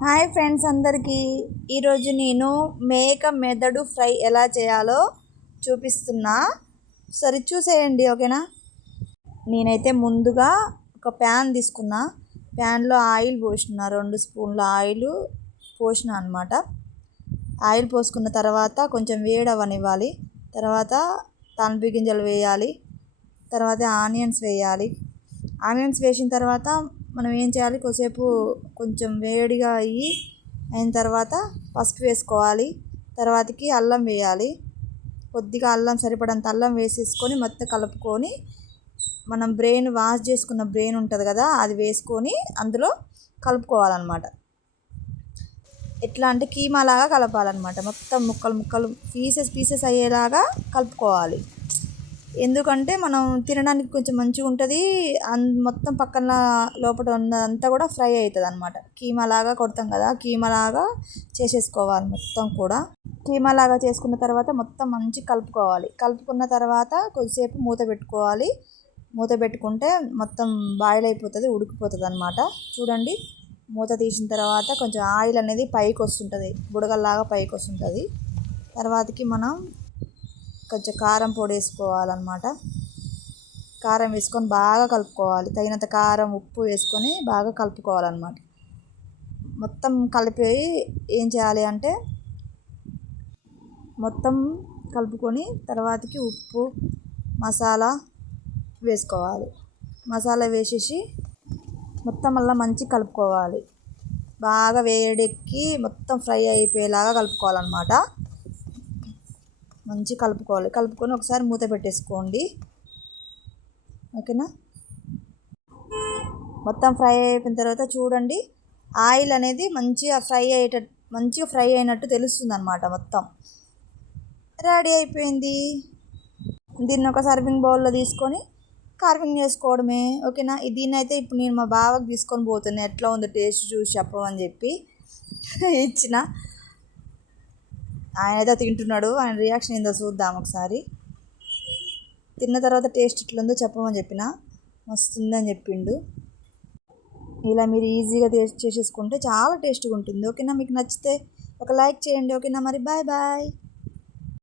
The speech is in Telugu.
హాయ్ ఫ్రెండ్స్ అందరికీ. ఈరోజు నేను మేక మెదడు ఫ్రై ఎలా చేయాలో చూపిస్తున్నా. సరే చూసేయండి ఓకేనా? నేనైతే ముందుగా ఒక ప్యాన్ తీసుకున్నా. ప్యాన్లో ఆయిల్ పోసిన రెండు స్పూన్ల ఆయిల్ పోసిన అనమాట ఆయిల్ పోసుకున్న తర్వాత కొంచెం వేడవనివ్వాలి. తర్వాత తాలింపు గింజలు వేయాలి. తర్వాత ఆనియన్స్ వేయాలి. ఆనియన్స్ వేసిన తర్వాత మనం ఏం చేయాలి? కొద్దిసేపు కొంచెం వేడిగా అయ్యి అయిన తర్వాత పసుపు వేసుకోవాలి. తర్వాతకి అల్లం వేయాలి. కొద్దిగా అల్లం సరిపడంత అల్లం వేసేసుకొని మొత్తం కలుపుకొని మనం బ్రెయిన్ వాష్ చేసుకున్న బ్రెయిన్ ఉంటుంది కదా అది వేసుకొని అందులో కలుపుకోవాలన్నమాట. ఎట్లా అంటే కీమా లాగా కలపాలన్నమాట. మొత్తం ముక్కలు ముక్కలు పీసెస్ పీసెస్ అయ్యేలాగా కలుపుకోవాలి. ఎందుకంటే మనం తినడానికి కొంచెం మంచిగా ఉంటుంది. అన్ మొత్తం పక్కన లోపల ఉన్నదంతా కూడా ఫ్రై అవుతుంది అనమాట కీమా లాగా కొడతాం కదా కీమా లాగా చేసేసుకోవాలి మొత్తం కూడా. కీమా లాగా చేసుకున్న తర్వాత మొత్తం మంచి కలుపుకోవాలి. కలుపుకున్న తర్వాత కొద్దిసేపు మూత పెట్టుకోవాలి. మూత పెట్టుకుంటే మొత్తం బాయిల్ అయిపోతుంది ఉడికిపోతుంది అనమాట చూడండి మూత తీసిన తర్వాత కొంచెం ఆయిల్ అనేది పైకి వస్తుంటుంది బుడగల్లాగా పైకి వస్తుంటుంది తర్వాతకి మనం కొంచెం కారం పొడి వేసుకోవాలన్నమాట కారం వేసుకొని బాగా కలుపుకోవాలి. తగినంత కారం ఉప్పు వేసుకొని బాగా కలుపుకోవాలన్నమాట. మొత్తం కలిపి ఏం చేయాలి అంటే మొత్తం కలుపుకొని తర్వాతకి ఉప్పు మసాలా వేసుకోవాలి. మసాలా వేసేసి మొత్తం మళ్ళీ మంచి కలుపుకోవాలి. బాగా వేడెక్కి మొత్తం ఫ్రై అయిపోయేలాగా కలుపుకోవాలన్నమాట. మంచి కలుపుకోవాలి. కలుపుకొని ఒకసారి మూత పెట్టేసుకోండి. ఓకేనా? మొత్తం ఫ్రై అయిపోయిన తర్వాత చూడండి ఆయిల్ అనేది మంచిగా ఫ్రై అయ్యేటట్టు మంచిగా ఫ్రై అయినట్టు తెలుస్తుంది అనమాట మొత్తం. రెడీ అయిపోయింది. దీన్ని ఒక సర్వింగ్ బౌల్లో తీసుకొని కార్వింగ్ చేసుకోవడమే. ఓకేనా? దీన్ని అయితే ఇప్పుడు నేను మా బావకి తీసుకొని పోతున్నాను ఎట్లా ఉందో టేస్ట్ చూసి చెప్పమని చెప్పి ఇచ్చిన. ఆయన అయితే తింటున్నాడు. ఆయన రియాక్షన్ ఏందో చూద్దాం ఒకసారి. తిన్న తర్వాత టేస్ట్ ఎట్లుందో చెప్పమని చెప్పిన. మస్తుందని చెప్పిండు. ఇలా మీరు ఈజీగా టేస్ట్ చేసేసుకుంటే చాలా టేస్ట్గా ఉంటుంది. ఓకేనా? మీకు నచ్చితే ఒక లైక్ చేయండి. ఓకేనా? మరి బాయ్ బాయ్